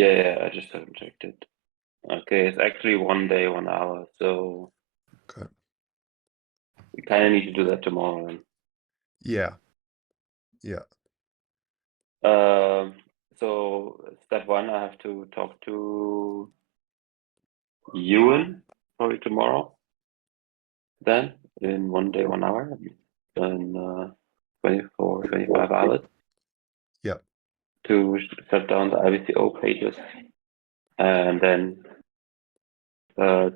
Yeah, I just haven't checked it. Okay, it's actually 1 day, 1 hour, so Okay. we kind of need to do that tomorrow then. Yeah. Yeah. So step 1, I have to talk to Ewan probably tomorrow. Then in 1 day, 1 hour, in 24, 25 hours Yeah. to shut down the IBCO pages and then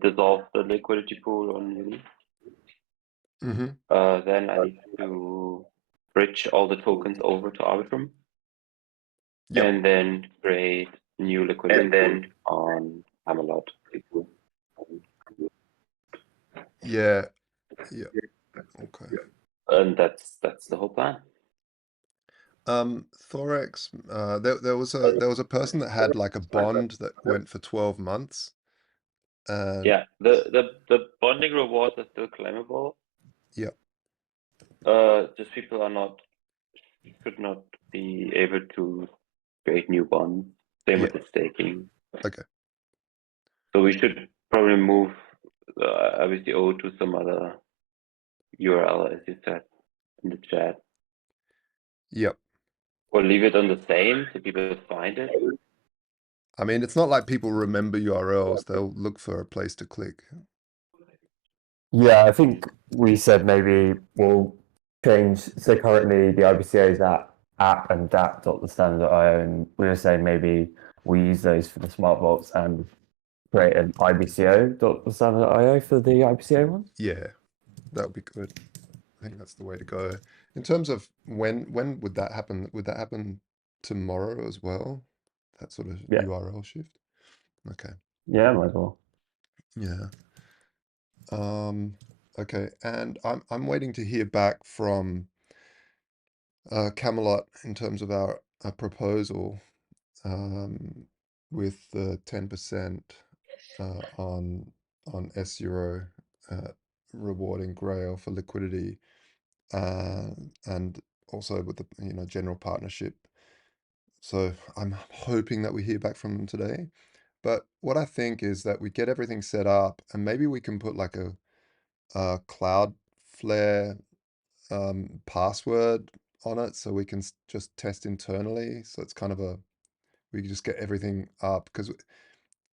dissolve the liquidity pool on Uni. Mm-hmm. Then I need to bridge all the tokens over to Arbitrum Yep. and then create new liquidity pool on Camelot. Yeah. Yeah. Okay. And that's the whole plan. Thorex, there was a person that had like a bond that went for 12 months. And Yeah, the bonding rewards are still claimable. yeah. Just people should not be able to create new bonds. Same Yeah. with the staking. Okay. So we should probably move IBCO to some other URL, as you said in the chat, Yep. or leave it on the same so people find it. I mean, it's not like people remember URLs. They'll look for a place to click. Yeah, I think we said maybe we'll change. So currently the IBCO is at app and dApp.thestandard.io, and we were saying maybe we use those for the smart vaults and create an IBCO.thestandard.io for the IBCO one. Yeah, that would be good. I think that's the way to go. In terms of when would that happen? Would that happen tomorrow as well? That sort of Yeah. URL shift? Okay. Yeah, might as well. Yeah. Okay, and I'm waiting to hear back from Camelot in terms of our proposal with the 10% on S0 rewarding Grail for liquidity, and also with the general partnership. So I'm hoping that we hear back from them today. But what I think is that we get everything set up, and maybe we can put like a Cloudflare password on it, so we can just test internally. So it's kind of we can just get everything up, because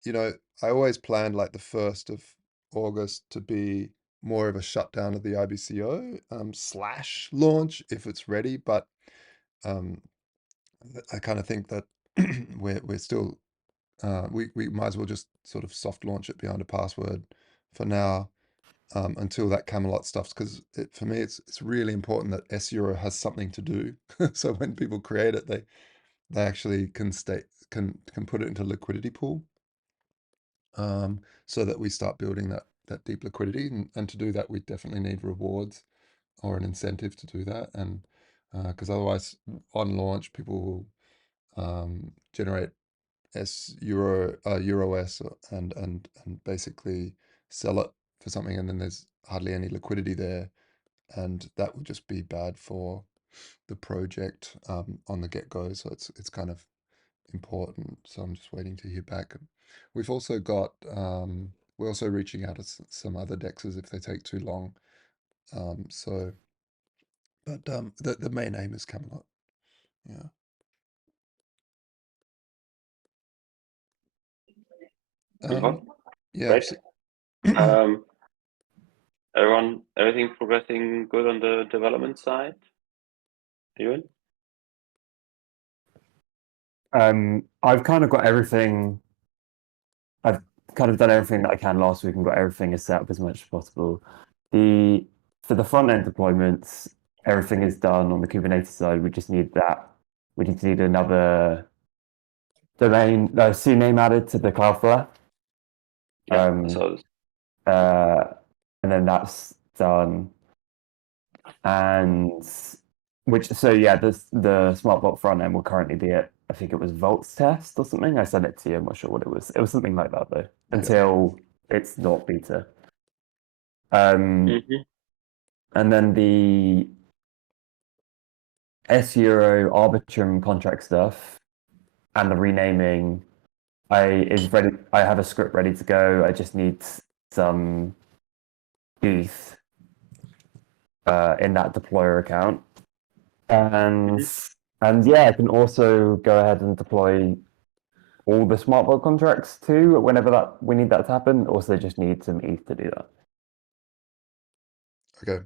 I always planned like the 1st of August to be more of a shutdown of the IBCO slash launch if it's ready. But I kind of think that we're still we might as well just sort of soft launch it behind a password for now, until that Camelot stuff's, because for me it's really important that S0 has something to do. So when people create it, they actually can put it into liquidity pool, so that we start building that deep liquidity. And to do that, we definitely need rewards or an incentive to do that. And because otherwise on launch people will generate Euro S, and basically sell it for something, and then there's hardly any liquidity there, and that would just be bad for the project on the get-go. So it's kind of important. So I'm just waiting to hear back. We've also got we're also reaching out to some other dexes if they take too long. So but the main aim is Camelot. Yeah. Okay. Yeah. Great. Everything progressing good on the development side? Ewan? I've kind of got everything. I've kind of done everything that I can last week and got everything as set up as much as possible. For the front end deployments, everything is done on the Kubernetes side. We just need that. We need another domain, CNAME added to the Cloudflare. And then that's done. And the smart vault front end will currently be at, I think it was Vault's test or something. I sent it to you. I'm not sure what it was. It was something like that though, until it's not beta. And then the S Euro Arbitrum contract stuff and the renaming I have a script ready to go. I just need some ETH in that deployer account, and yeah, I can also go ahead and deploy all the smart vault contracts too whenever that we need that to happen. Also, just need some ETH to do that. Okay.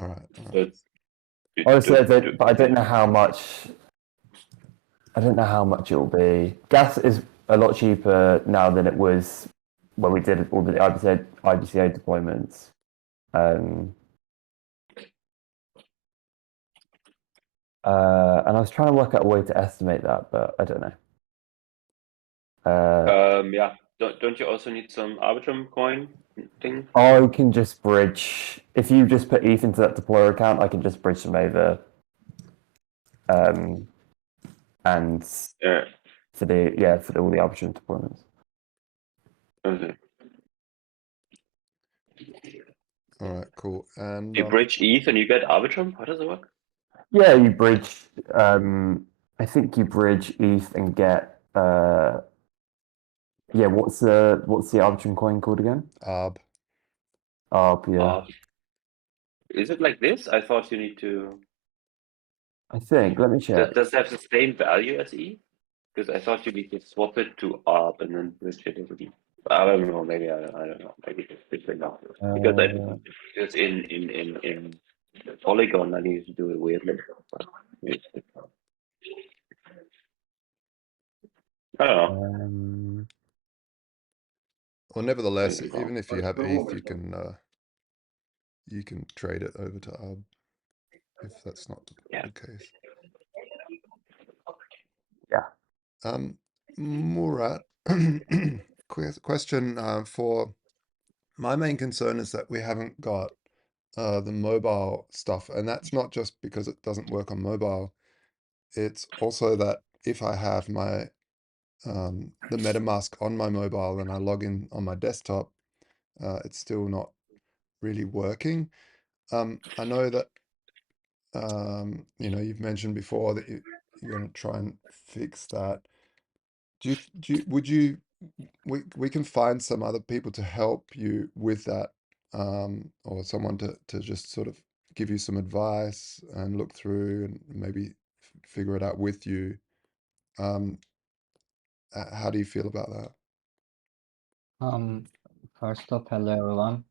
All right. So it's, you Honestly, do- but I don't know how much. I don't know how much it will be. Gas is a lot cheaper now than it was when we did all the IBCA deployments. And I was trying to work out a way to estimate that, but I don't know. yeah. Don't you also need some Arbitrum coin thing? I can just bridge. If you just put ETH into that deployer account, I can just bridge them over. And Yeah. for all the Arbitrum deployments. Okay. All right. Cool. And You bridge ETH and you get Arbitrum? How does it work? Yeah, you bridge. I think you bridge ETH and get. Yeah, what's the Arbitrum coin called again? ARB. Yeah. Is it like this? I thought you need to. I think. Let me check. Does it have the same value as ETH? Because I thought you need to swap it to ARB and then bridge it over ETH. I don't know. Maybe I don't know. Maybe it's different now. Because in Polygon I need to do it weirdly. I don't know. Well, nevertheless, Maybe even if you have ETH, you can trade it over to ARB if that's not the case. Yeah. Murat, question for my main concern is that we haven't got the mobile stuff, and that's not just because it doesn't work on mobile. It's also that if I have my the MetaMask on my mobile and I log in on my desktop, it's still not really working. I know that you've mentioned before that you're going to try and fix that. We can find some other people to help you with that, or someone to just sort of give you some advice and look through and maybe figure it out with you. How do you feel about that? First off, hello everyone.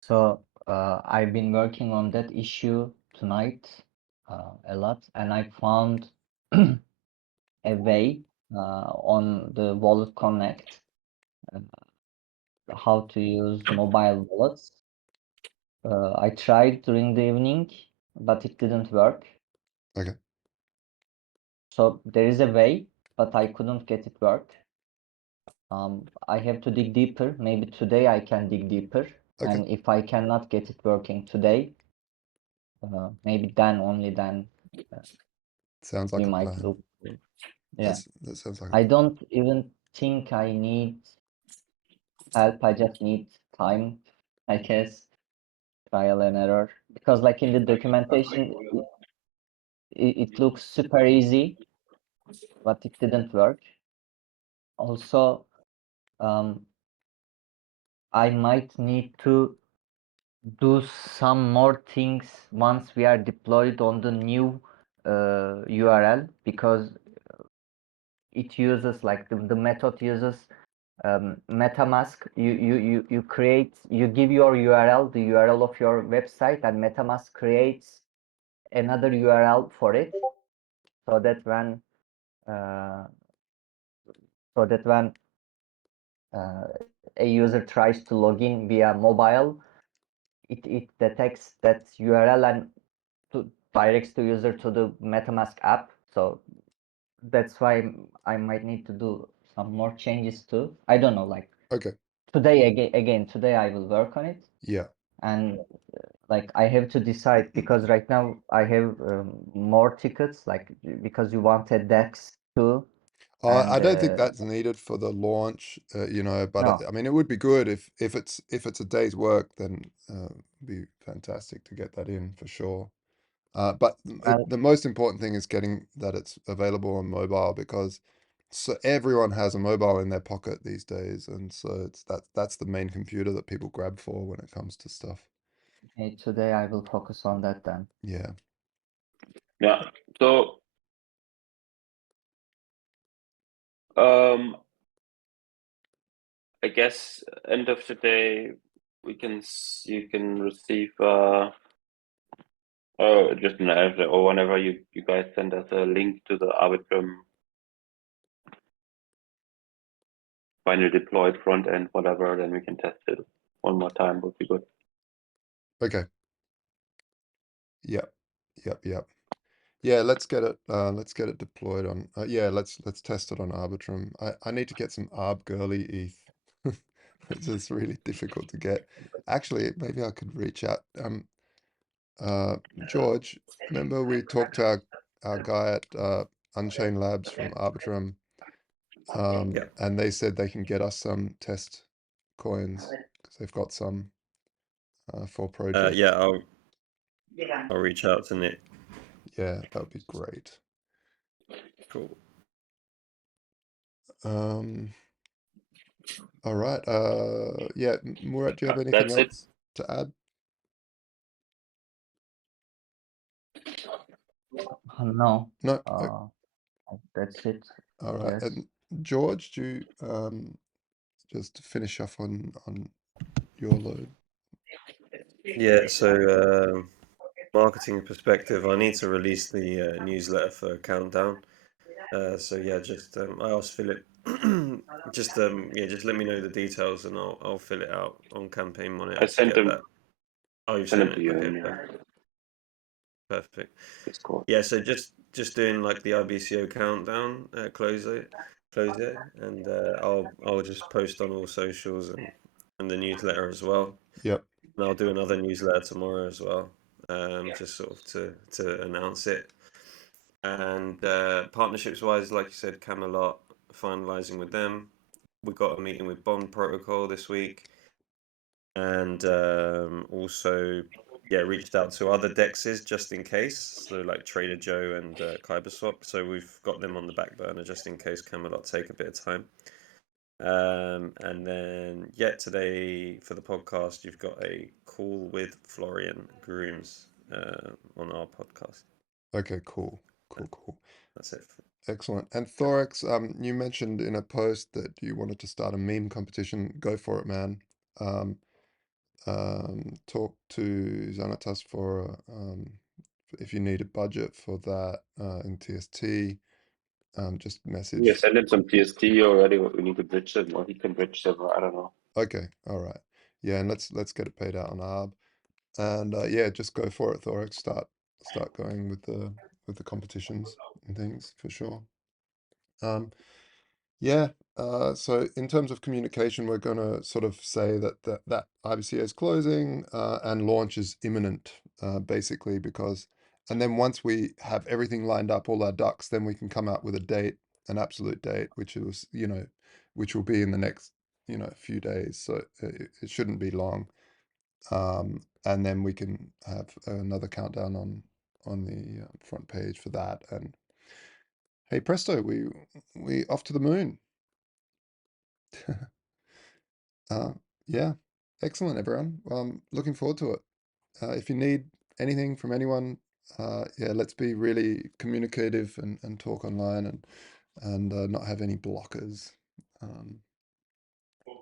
So I've been working on that issue tonight a lot, and I found a way on the Wallet Connect how to use mobile wallets. I tried during the evening, but it didn't work. Okay. So there is a way, but I couldn't get it work. I have to dig deeper. Maybe today I can dig deeper. Okay. And if I cannot get it working today, maybe then only then Sounds we like a might plan. look. Yeah, That sounds like a I plan. don't even think I need help. I just need time, I guess, trial and error. Because like in the documentation, it looks super easy, but it didn't work. Also, I might need to do some more things once we are deployed on the new URL, because it uses like the method uses MetaMask. You give your URL, the URL of your website, and MetaMask creates another URL for it, so that when a user tries to log in via mobile, it detects that URL and directs the user to the MetaMask app. So that's why I might need to do some more changes too. I don't know, like Okay. today today I will work on it, Yeah. and like I have to decide, because right now I have more tickets, like because you wanted DEX too, I and don't think that's needed for the launch, but no, I mean, it would be good if it's a day's work, then be fantastic to get that in for sure. But well, the most important thing is getting that it's available on mobile, because so everyone has a mobile in their pocket these days, and so that's the main computer that people grab for when it comes to stuff. Okay, today I will focus on that then. Yeah. Yeah. So I guess end of the day you can receive just an answer, or whenever you guys send us a link to the Arbitrum final deployed front end, whatever, then we can test it one more time. Would be good. Okay. Yep. Yeah, let's get it deployed on yeah, let's test it on Arbitrum. I need to get some Arb girly ETH. It's just really difficult to get. Actually, maybe I could reach out. George, remember we talked to our guy at Unchained Labs from Arbitrum, Yeah. and they said they can get us some test coins because they've got some for project. Yeah, I'll reach out to Nick. Yeah, that would be great. Cool. All right. Yeah, Murat, do you have anything That's it. else to add? No, No. Oh, that's it. all right. Yes. And George, do you just to finish off on your load? Yeah, so marketing perspective, I need to release the newsletter for Countdown. So yeah, just I asked Philip, just just let me know the details and I'll fill it out on Campaign Monitor I to sent get them. that. Oh, you Send sent them to it. you. Okay, And, yeah, perfect. Discord. Yeah, so just doing like the IBCO countdown close it, and I'll just post on all socials and the newsletter as well. Yep. And I'll do another newsletter tomorrow as well, just sort of to announce it. And partnerships wise, like you said, Camelot, finalizing with them. We got a meeting with Bond Protocol this week, and also reached out to other dexes just in case, so like Trader Joe and Kyberswap. So we've got them on the back burner just in case Camelot take a bit of time. And then today for the podcast, you've got a call with Florian Grooms on our podcast. Okay, cool. That's it. Excellent. And Thorax, you mentioned in a post that you wanted to start a meme competition. Go for it, man. Talk to Xanatas for if you need a budget for that in TST. Just message. Yeah, send him some TST already. We need to bridge them, or he can bridge them. I don't know. Okay, all right. Yeah, and let's get it paid out on Arb. And yeah, just go for it, Thorax. Start going with the competitions and things for sure. Yeah, so in terms of communication, we're going to sort of say that IBCA is closing and launch is imminent, basically, and then once we have everything lined up, all our ducks, then we can come out with a date, an absolute date, which will be in the next, few days. So it shouldn't be long. And then we can have another countdown on the front page for that. And hey, presto, we off to the moon. Yeah, excellent, everyone. Looking forward to it. If you need anything from anyone, yeah, let's be really communicative and talk online and not have any blockers.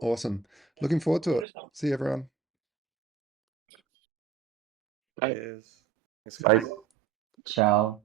Awesome. Looking forward to it. See you, everyone. Bye. Cheers. Thanks, Bye. guys. Ciao.